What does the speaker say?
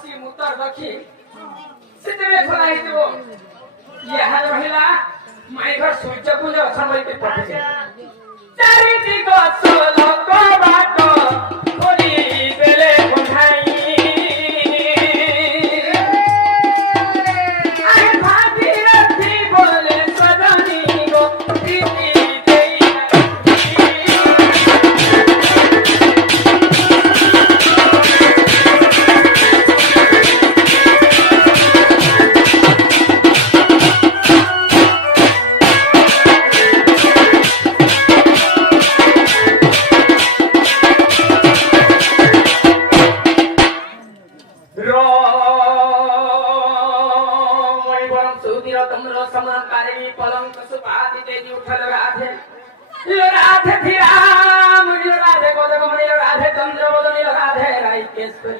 पश्चिम उत्तर दक्षिण सिद्धले खोलाइदियो यहाँ रहिला माई घर सूर्यपुञ्ज समयले पठिन्छ चारिदिको सोलको बाटो खोली बेले उठाई राधे राधे राधे